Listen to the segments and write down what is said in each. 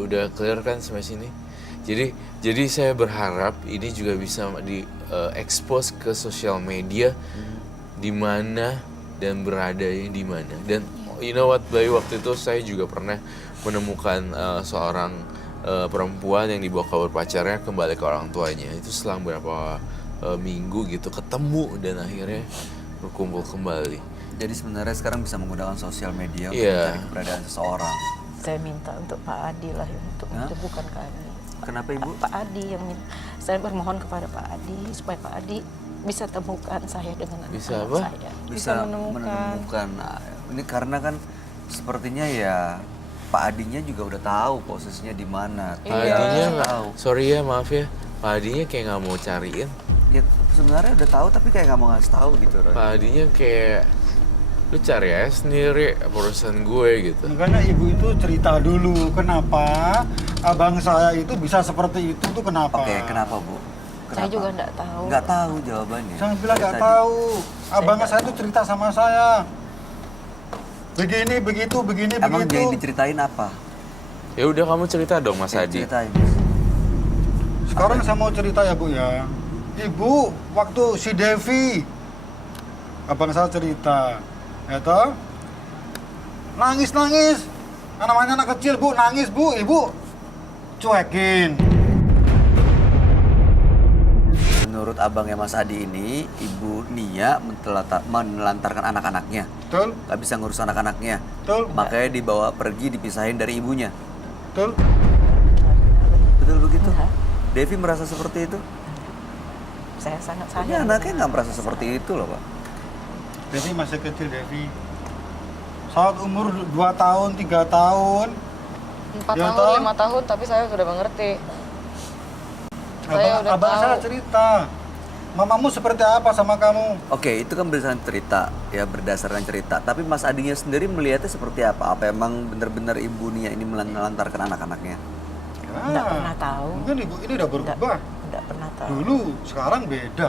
udah clear kan sampai sini. Jadi saya berharap ini juga bisa di expose ke sosial media di mana dan beradanya di mana. Dan you know what, Bayu, waktu itu saya juga pernah menemukan seorang perempuan yang dibawa kabur pacarnya kembali ke orang tuanya. Itu selang berapa minggu gitu ketemu dan akhirnya berkumpul kembali. Jadi sebenarnya sekarang bisa menggunakan sosial media untuk Iya. mencari keberadaan seseorang. Saya minta untuk Pak Adi lah yang untuk bukan kami. Kenapa Ibu? Pak Adi yang minta. Saya bermohon kepada Pak Adi supaya Pak Adi bisa temukan saya dengan anak Bisa apa? saya. Bisa menemukan. Nah, ini karena kan sepertinya ya Pak Adinya juga udah tahu posisinya di mana. Pak Adinya nggak, sorry ya, maaf ya, Pak Adinya kayak nggak mau cariin. Ya sebenarnya udah tahu tapi kayak nggak mau ngasih tahu gitu, Roy. Pak Adinya kayak lu cari aja sendiri urusan gue gitu. Makanya ibu itu cerita dulu kenapa abang saya itu bisa seperti itu tuh kenapa. Oke, kenapa Bu? Saya juga nggak tahu. Nggak tahu jawabannya. Jangan bilang Kayak nggak tadi. tahu. Abang saya tuh cerita sama saya. Begini, begitu, begini, Emang begitu. yang diceritain apa? Ya udah kamu cerita dong, Mas Adi. Ceritain. Sekarang saya mau cerita ya Bu ya. Ibu, waktu si Devi, abang saya cerita, ya toh, nangis. Namanya anak kecil Bu, nangis Bu, ibu cuekin. Menurut abangnya Mas Adi ini, Ibu Nia menelantarkan anak-anaknya. Betul, Gak bisa ngurus anak-anaknya. betul, Makanya dibawa pergi, dipisahin dari ibunya. betul. Betul begitu? Enggak. Devi merasa seperti itu? Saya sangat Ini sayang. anaknya nggak merasa seperti itu loh, Pak. Devi masih kecil, Devi. Saat umur 2 tahun, 3 tahun. 4 Ya, tahun, toh? 5 tahun, tapi saya sudah mengerti. Saya udah Abang tahu. saya cerita, mamamu seperti apa sama kamu? Oke, itu kan berdasarkan cerita, ya berdasarkan cerita. Tapi Mas Adinya sendiri melihatnya seperti apa? Apa emang benar-benar Ibu Nia ini menelantarkan anak-anaknya? Nggak pernah tahu. Mungkin ibu ini udah berubah. Nggak pernah tahu. Dulu, sekarang beda.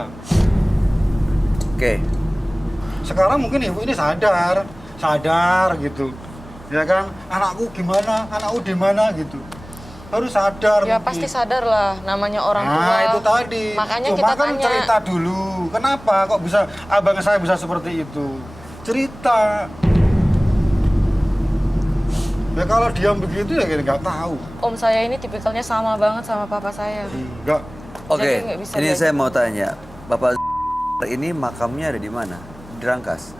Oke, Sekarang mungkin ibu ini sadar gitu. Ya kan, anakku gimana, anakku di mana gitu. Harus sadar. Ya mungkin. pasti sadar lah, namanya orang tua. Nah, itu tadi. Makanya Cuma kita kan tanya. cerita dulu. Kenapa kok bisa abang saya bisa seperti itu? Cerita. Ya kalau diam begitu ya kita nggak tahu. Om saya ini tipikalnya sama banget sama papa saya. Enggak. oke. Jadi nggak bisa Ini belajar. saya mau tanya, Bapak ini makamnya ada di mana? Di Rangkas,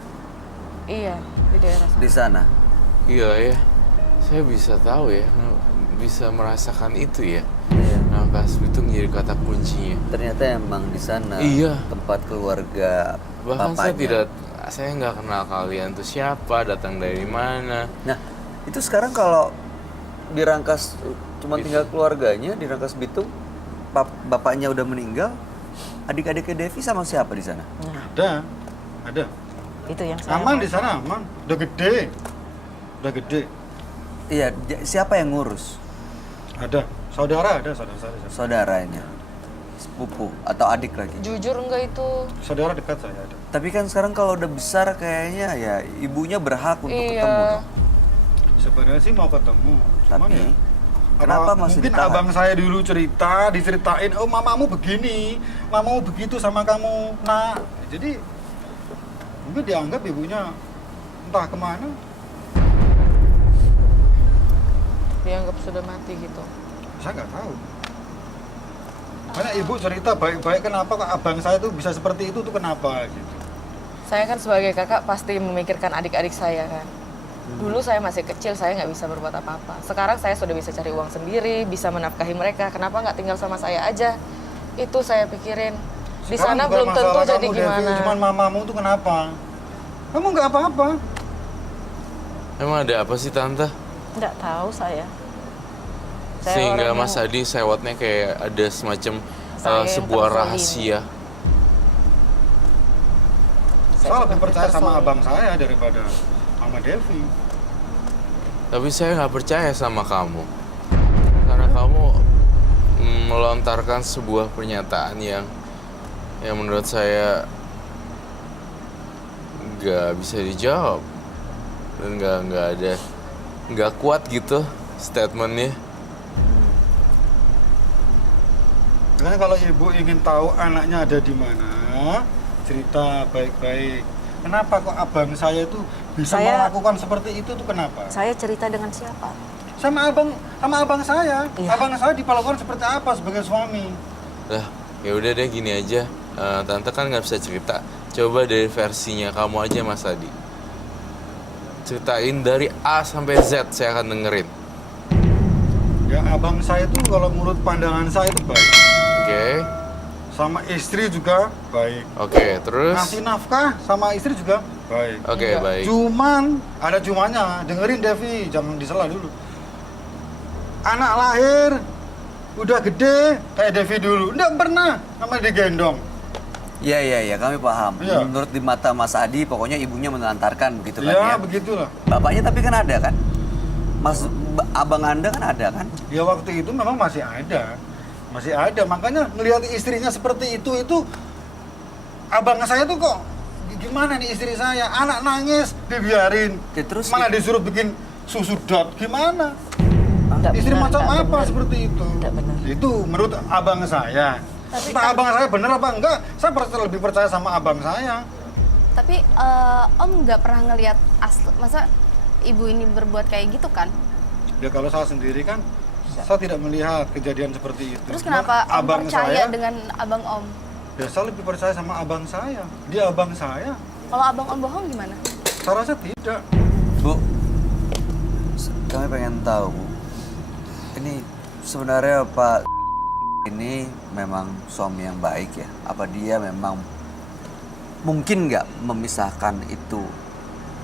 Iya, di daerah sana. di sana. Iya ya, saya bisa tahu ya, bisa merasakan itu ya. Iya. Rangkas Bitung jadi kata kuncinya. Ternyata emang di sana Iya. tempat keluarga Bahkan papanya. saya nggak kenal kalian tuh siapa, datang dari mana. Nah, itu sekarang kalau di Rangkas cuma tinggal keluarganya di Rangkas Bitung, bapaknya udah meninggal, adik-adiknya Devi sama siapa di sana? Nah, Ada. itu yang saya Aman mau di sana, aman. Udah gede. Udah gede. Iya, siapa yang ngurus? Ada. Saudara ada, saudara saya. Saudaranya, sepupu atau adik lagi? Jujur enggak itu? Saudara dekat saya ada. Tapi kan sekarang kalau udah besar kayaknya ya ibunya berhak untuk Iya. ketemu dong. Sebenarnya sih mau ketemu. Cuman Tapi, ya, kenapa apa masih mungkin ditahan? abang saya dulu diceritain, oh mamamu begini, mamamu begitu sama kamu. Nah, jadi mungkin dianggap ibunya entah kemana. Dianggap sudah mati gitu. Saya nggak tahu. Karena ibu cerita baik-baik kenapa kok abang saya tuh bisa seperti itu tuh kenapa gitu. Saya kan sebagai kakak pasti memikirkan adik-adik saya kan. Dulu saya masih kecil, saya nggak bisa berbuat apa-apa. Sekarang saya sudah bisa cari uang sendiri, bisa menafkahi mereka. Kenapa nggak tinggal sama saya aja? Itu saya pikirin. Di Sekarang sana bukan belum tentu masalah jadi kamu, Devi, gimana. cuman mamamu tuh kenapa? Kamu nggak apa-apa. Emang ada apa sih Tante? nggak tahu saya. Saya Sehingga orang Mas yang- Adi sewotnya kayak ada semacam Saya yang sebuah terzalimi. rahasia. Saya lebih seperti percaya sama tersolid. abang saya daripada Mama Devi. Tapi saya nggak percaya sama kamu. Karena kamu melontarkan sebuah pernyataan yang menurut saya nggak bisa dijawab dan nggak kuat gitu statementnya. Makanya kalau ibu ingin tahu anaknya ada di mana, cerita baik-baik. Kenapa kok abang saya itu bisa melakukan seperti itu tuh kenapa? Saya cerita dengan siapa? Sama abang saya. Iya. Abang saya diperlakukan seperti apa sebagai suami? Lah, ya udah deh gini aja. Tante kan nggak bisa cerita. Coba dari versinya kamu aja Mas Adi. Ceritain dari A sampai Z, saya akan dengerin. Ya abang saya tuh kalau menurut pandangan saya itu baik. Oke. Sama istri juga baik. Oke, terus? Ngasih nafkah sama istri juga baik. Oke, baik. Cuman ada cumanya, dengerin Devi, jangan disela dulu. Anak lahir udah gede kayak Devi dulu, enggak pernah namanya digendong. Iya, kami paham. Iya. Menurut di mata Mas Adi, pokoknya ibunya menelantarkan begitu kan Ya ya. begitulah. Bapaknya tapi kan ada kan? Abang Anda kan ada kan? Ya waktu itu memang masih ada, makanya ngelihat istrinya seperti itu abang saya tuh kok gimana nih istri saya, anak nangis dibiarin, Ya, terus mana disuruh bikin susu dot, gimana? Nggak Istri benar, macam nggak apa benar. seperti itu? Nggak benar. Itu menurut abang saya. Tapi Entah abang saya benar apa enggak, saya lebih percaya sama abang saya. Tapi Om nggak pernah ngelihat asli, masa ibu ini berbuat kayak gitu kan? Ya kalau saya sendiri kan, saya tidak melihat kejadian seperti itu. Terus Cuman kenapa Om abang percaya saya, dengan abang Om? ya saya lebih percaya sama abang saya. Dia abang saya. Kalau abang Om bohong gimana? Saya rasa tidak. Bu, kami pengen tahu, Bu. Ini sebenarnya Pak ini memang suami yang baik ya? Apa dia memang mungkin nggak memisahkan itu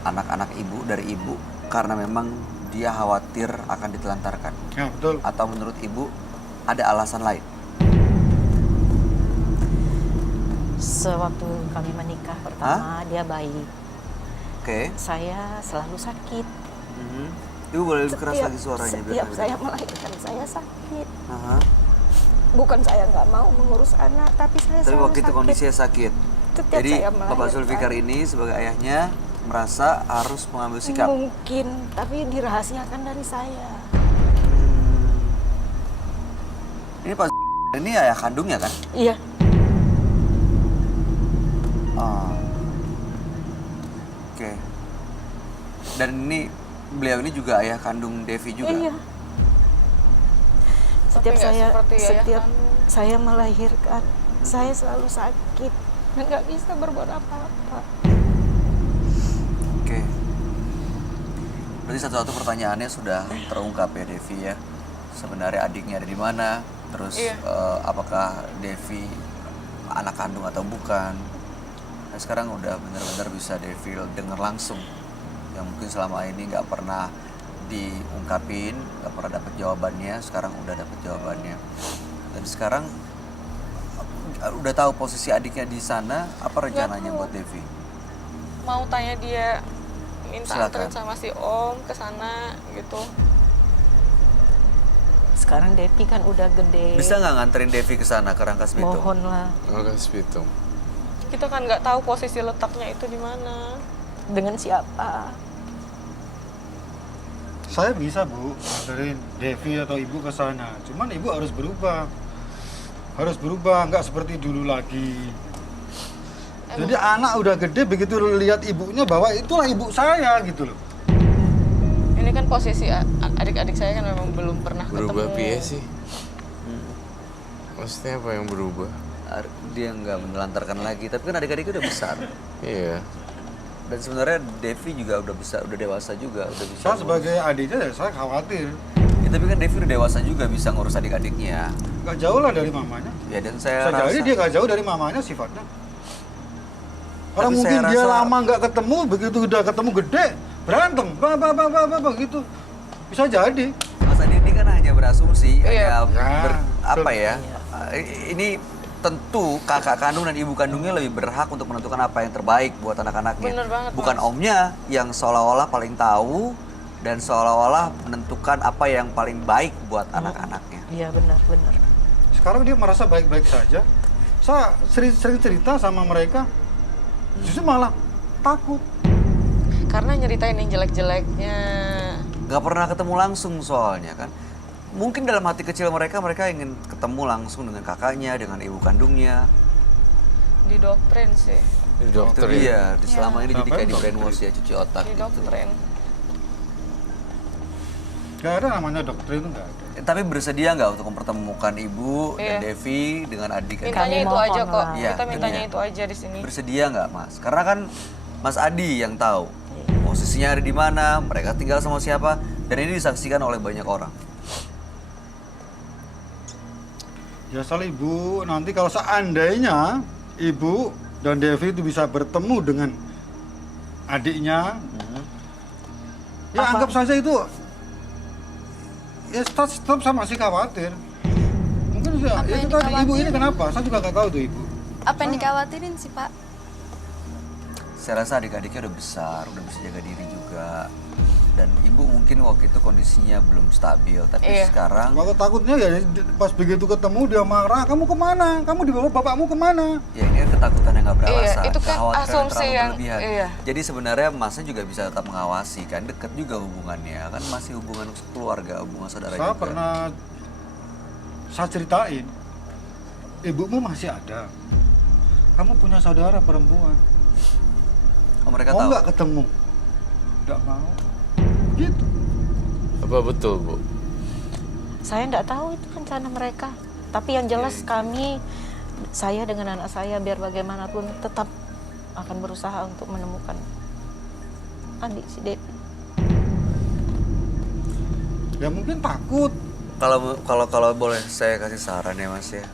anak-anak ibu dari ibu karena memang dia khawatir akan ditelantarkan? Ya betul. Atau menurut ibu ada alasan lain? Sewaktu kami menikah pertama, dia baik. Oke. Saya selalu sakit. Mhm. Ibu boleh lebih keras lagi suaranya biar Setiap kami saya dengar. melahirkan, saya sakit. Aha. Bukan saya nggak mau mengurus anak, tapi saya Tapi selalu waktu itu sakit. kondisinya sakit. Setiap Jadi saya Bapak melahirkan. Zulfikar ini sebagai ayahnya merasa harus mengambil sikap. Mungkin, tapi dirahasiakan dari saya. Ini Pak ini ayah kandungnya kan? Iya, Oh. Oke. Dan ini beliau ini juga ayah kandung Devi juga. iya. Setiap nggak saya seperti ayah setiap kandung. saya melahirkan, saya selalu sakit dan nggak bisa berbuat apa-apa. Oke. Berarti satu-satu pertanyaannya sudah terungkap ya Devi ya. Sebenarnya adiknya ada di mana? Terus Iya. Apakah Devi anak kandung atau bukan? Nah, sekarang udah benar-benar bisa Devi dengar langsung. Yang mungkin selama ini nggak pernah diungkapin, nggak pernah dapat jawabannya. Sekarang udah dapat jawabannya. Dan sekarang udah tahu posisi adiknya di sana. Apa rencananya tahu. buat Devi? Mau tanya dia minta Silakan. anterin sama si Om ke sana gitu. Sekarang Devi kan udah gede. Bisa nggak nganterin Devi ke sana ke Rangkas Bitung? Mohonlah. Rangkas Bitung. Kita kan nggak tahu posisi letaknya itu di mana. Dengan siapa? Saya bisa Bu, nganterin Devi atau ibu ke sana. Cuman ibu harus berubah. Harus berubah, nggak seperti dulu lagi. Jadi anak udah gede, begitu lihat ibunya bahwa itulah ibu saya gitu loh. Ini kan posisi adik-adik saya kan memang belum pernah Berubah ketemu. piye sih? Maksudnya apa yang berubah? Dia nggak menelantarkan lagi, tapi kan adik-adiknya udah besar. Iya. Dan sebenarnya Devi juga udah besar, udah dewasa juga, udah bisa. Saya sebagai adiknya ya saya khawatir. Ya, tapi kan Devi udah dewasa juga bisa ngurus adik-adiknya. Nggak jauh lah dari mamanya. Ya dan saya Bisa jadi rasa dia nggak jauh dari mamanya sifatnya. Orang Tapi mungkin saya dia rasa- lama nggak ketemu, begitu udah ketemu gede, berantem, gitu. Bisa jadi. Mas Adi ini kan hanya berasumsi, Iya. hanya apa Iya. ya? Ini tentu kakak kandung dan ibu kandungnya lebih berhak untuk menentukan apa yang terbaik buat anak-anaknya. Bener banget, Bukan Mas. omnya yang seolah-olah paling tahu dan seolah-olah menentukan apa yang paling baik buat anak-anaknya. Iya benar-benar. Sekarang dia merasa baik-baik saja. Saya sering cerita sama mereka, justru malah takut. Karena nyeritain yang jelek-jeleknya nggak pernah ketemu langsung soalnya kan. Mungkin dalam hati kecil mereka ingin ketemu langsung dengan kakaknya, dengan ibu kandungnya. Didoktrin sih, Ini Itu dokter ya. dia, selama ini jadi Ngapain kayak di dokter brainwash ya, cuci otak gitu. didoktrin. Gak ada namanya doktrin itu nggak ada. Tapi bersedia nggak untuk mempertemukan ibu dan Iya. Devi dengan adik dan Mintanya Kami itu aja mohon kok, lah. Iya, kita mintanya iya. itu aja di sini. bersedia nggak Mas? Karena kan Mas Adi yang tahu posisinya ada di mana, mereka tinggal sama siapa, dan ini disaksikan oleh banyak orang. Ya asal ibu nanti kalau seandainya ibu dan Devi itu bisa bertemu dengan adiknya, ya anggap saja itu, ya tetap saya masih khawatir. Mungkin ya, Apa yang itu tadi ibu ini dikhawatirin? kenapa? Saya juga nggak tahu tuh ibu. Apa yang dikhawatirin sih Pak? Saya rasa adik-adiknya udah besar, udah bisa jaga diri juga. Dan ibu mungkin waktu itu kondisinya belum stabil, tapi Iya. sekarang Waktu takutnya ya pas begitu ketemu dia marah, kamu kemana? Kamu dibawa bapakmu kemana? ya ini kan ketakutan yang nggak beralasan, Iya, itu kan kekhawatiran yang asumsi terlalu yang- berlebihan. iya. Jadi sebenarnya masnya juga bisa tetap mengawasi kan, deket juga hubungannya kan, masih hubungan keluarga, hubungan saudara Saya juga. pernah saya ceritain, ibumu masih ada. Kamu punya saudara perempuan. Oh mereka Mau tahu. nggak ketemu? Nggak mau. Gitu. Apa betul, Bu? Saya nggak tahu itu rencana mereka. Tapi yang jelas kami, saya dengan anak saya biar bagaimanapun tetap akan berusaha untuk menemukan adik si Devi. Ya mungkin takut. Kalau boleh saya kasih saran ya Mas ya.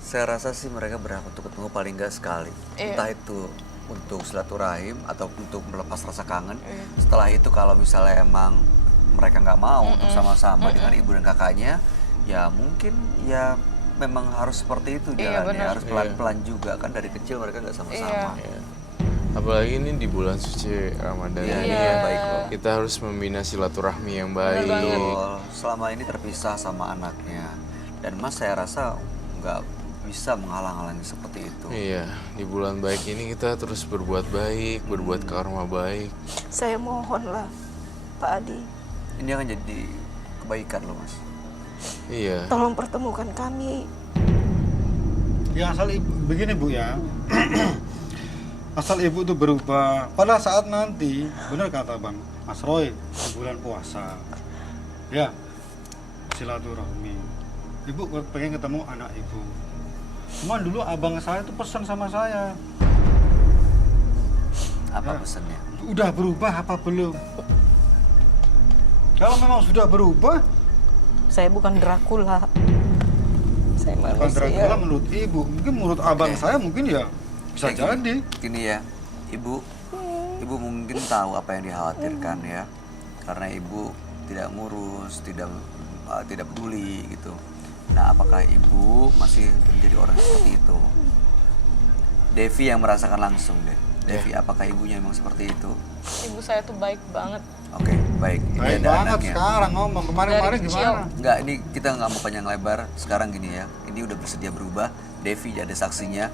Saya rasa sih mereka berhak untuk ketemu paling nggak sekali. Iya. Entah itu untuk silaturahim atau untuk melepas rasa kangen. Iya. Setelah itu kalau misalnya emang mereka nggak mau untuk sama-sama dengan ibu dan kakaknya, ya mungkin ya memang harus seperti itu Iya, jalannya. benar. Harus pelan-pelan juga kan, dari kecil mereka nggak sama-sama. Iya. Ya. Apalagi ini di bulan suci Ramadan Iya, ini iya, ya. baik loh. Kita harus membina silaturahmi yang Benar baik. banget. Betul. Selama ini terpisah sama anaknya. Dan Mas saya rasa nggak bisa menghalang-halangi seperti itu. Iya, di bulan baik ini kita terus berbuat baik, berbuat karma baik. Saya mohonlah Pak Adi, Ini akan jadi kebaikan loh Mas. Iya. tolong pertemukan kami. Ya asal ibu, begini Bu ya. Asal ibu itu berubah pada saat nanti, benar kata Bang Mas Roy, di bulan puasa. Ya, silaturahmi. Ibu pengen ketemu anak ibu. Cuman dulu abang saya itu pesan sama saya, Apa Ya. pesannya? udah berubah apa belum? Kalau memang sudah berubah, Saya bukan Dracula. Saya bukan manusia. Dracula menurut ibu, mungkin menurut abang Oke. saya mungkin ya bisa Kayak jadi. Gini ya, ibu mungkin tahu apa yang dikhawatirkan ya, karena ibu tidak ngurus, tidak peduli gitu. Nah, apakah ibu masih menjadi orang seperti itu? Devi yang merasakan langsung deh. Devi, apakah ibunya memang seperti itu? Ibu saya tuh baik banget. Oke, baik. Ini Baik ada banget anaknya. sekarang ngomong, kemarin-kemarin Dari kecil. gimana? Enggak, ini kita nggak mau panjang lebar. Sekarang gini ya, ini udah bersedia berubah. Devi ada saksinya.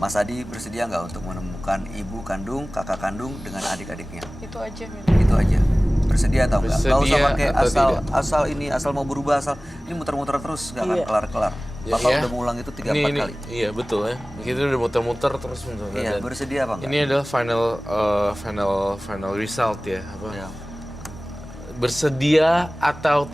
Mas Adi bersedia nggak untuk menemukan ibu kandung, kakak kandung dengan adik-adiknya? Itu aja, Min. Itu aja. Bersedia atau enggak? Nggak usah Bersedia pakai atau asal mau berubah, ini muter-muter terus, nggak akan Iya. kelar-kelar. Ya, Bapak ya. udah mengulang itu 3-4 Ini, kali. iya betul ya. Kita udah muter-muter terus bentar. Iya, Dan bersedia apa enggak? ini adalah final result ya. Apa? Ya. Bersedia atau